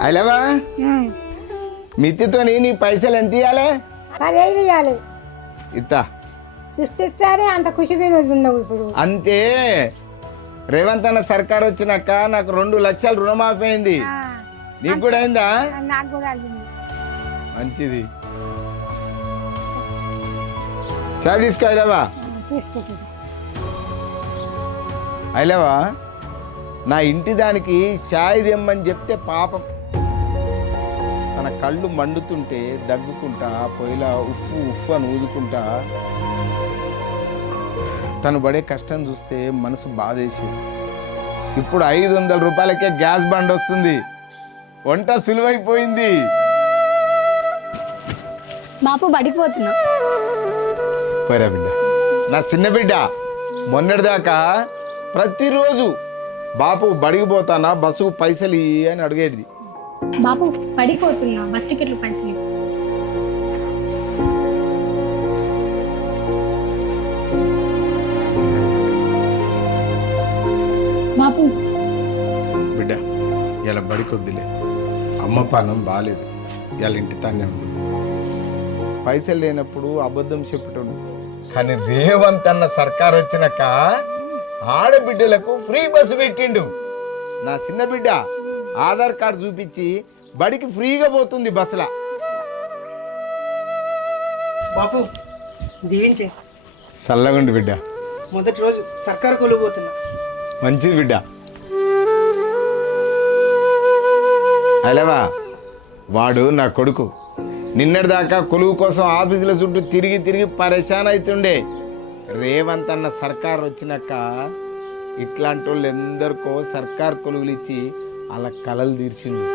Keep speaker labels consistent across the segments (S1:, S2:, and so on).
S1: అలవా మిత్తితోని నీ పైసలు ఎంత ఇవ్వాలి
S2: పదిహేను ఇవ్వాలి ఇస్తే అంత ఖుషి ఉన్నావు ఇప్పుడు.
S1: అంతే. రేవంత్ అన్న సర్కార్ వచ్చినాక నాకు రెండు లక్షలు రుణమాఫీ అయింది. నీకు కూడా అయిందా?
S2: నాకు కూడా
S1: మంచిది. చా తీసుకో ఐలవా
S2: తీసుకుంటుంది
S1: ఐలవా నా ఇంటి దానికి చాయ్ తెమ్మని చెప్తే పాపం. తన కళ్ళు మండుతుంటే దగ్గుకుంటా పొయ్యిలా ఉప్పు ఉప్పు అని ఊదుకుంటా తను పడే కష్టం చూస్తే మనసు బాధేసింది. ఇప్పుడు ఐదు వందల రూపాయలకే గ్యాస్ బండ్ వస్తుంది. వంట సులువైపోయింది.
S3: బాపు బడిపోతున్నా
S1: పోయిరా బిడ్డ. నా చిన్న బిడ్డ మొన్నటిదాకా ప్రతిరోజు బాపు బడికి పోతానా బస్సుకు పైసలు ఇయ్యి అని అడిగేది.
S3: బాపు పడిపోతున్నా బస్ టికెట్లు పైసలు. బాపు.
S1: బిడ్డ ఇలా బడికి వద్దులే అమ్మ పానం బాగాలేదు ఇలా ఇంటి తానే ఉండు. పైసలు లేనప్పుడు అబద్ధం చెప్పటం కానీ రేవంత్ అన్న సర్కార్ వచ్చినాక ఆడబిడ్డలకు ఫ్రీ బస్సు పెట్టిండు. నా చిన్న బిడ్డ ఆధార్ కార్డు చూపించి బడికి ఫ్రీగా పోతుంది బస్సులా.
S4: బాపు దీవించే.
S1: చల్లగుండు బిడ్డ.
S4: మొదటి రోజు సర్కారు కొలుగుతున్నా
S1: మంచిది బిడ్డ. అలవా? వాడు నా కొడుకు. నిన్నటిదాకా కొలువు కోసం ఆఫీసుల చుట్టూ తిరిగి తిరిగి పరేషాన్ అవుతుండే. రేవంత్ అన్న సర్కార్ వచ్చినాక ఇట్లాంటి వాళ్ళు ఎందరికో సర్కార్ కొలువులు ఇచ్చి అలా కలలు తీర్చింది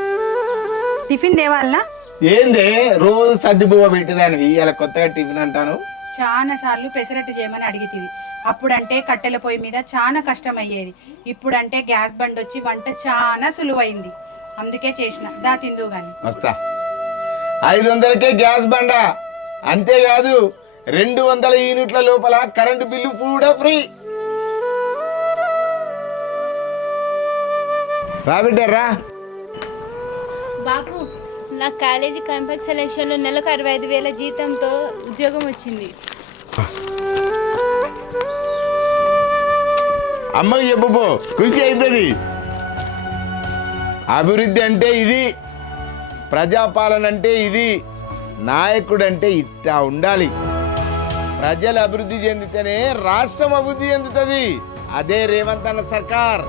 S5: టిఫిన్ తేవాలనా?
S1: ఏందే? రోజు సర్దిబువ్వ పెట్టేదానివి. ఇలా కొత్తగా టిఫిన్ అంటాను.
S5: చాలా సార్లు పెసరట్టు చేయమని అడిగితివి. అప్పుడంటే కట్టెల పొయ్యి మీద చాలా కష్టం అయ్యేది ఇప్పుడంటే గ్యాస్ బండ్ వచ్చి వంట చాలా సులువైంది. అందుకే చేసిన. దా తిందు గాని.
S1: వస్తా. ఐదు వందలకే గ్యాస్ బండ. అంతేకాదు రెండు వందల యూనిట్ల లోపల కరెంటు బిల్లు కూడా ఫ్రీ. రా
S6: బాపు నా కాలేజీ కంపెక్స్ సెలక్షన్లో నెలకు అరవై ఐదు వేల జీతంతో ఉద్యోగం వచ్చింది.
S1: అమ్మకి చెప్పు పో ఖుషి అవుతుంది అభివృద్ధి అంటే ఇది ప్రజాపాలన అంటే ఇది నాయకుడు అంటే ఇట్టా ఉండాలి. ప్రజలు అభివృద్ధి చెందితేనే రాష్ట్రం అభివృద్ధి చెందుతుంది. అదే రేవంత్ అన్న సర్కార్.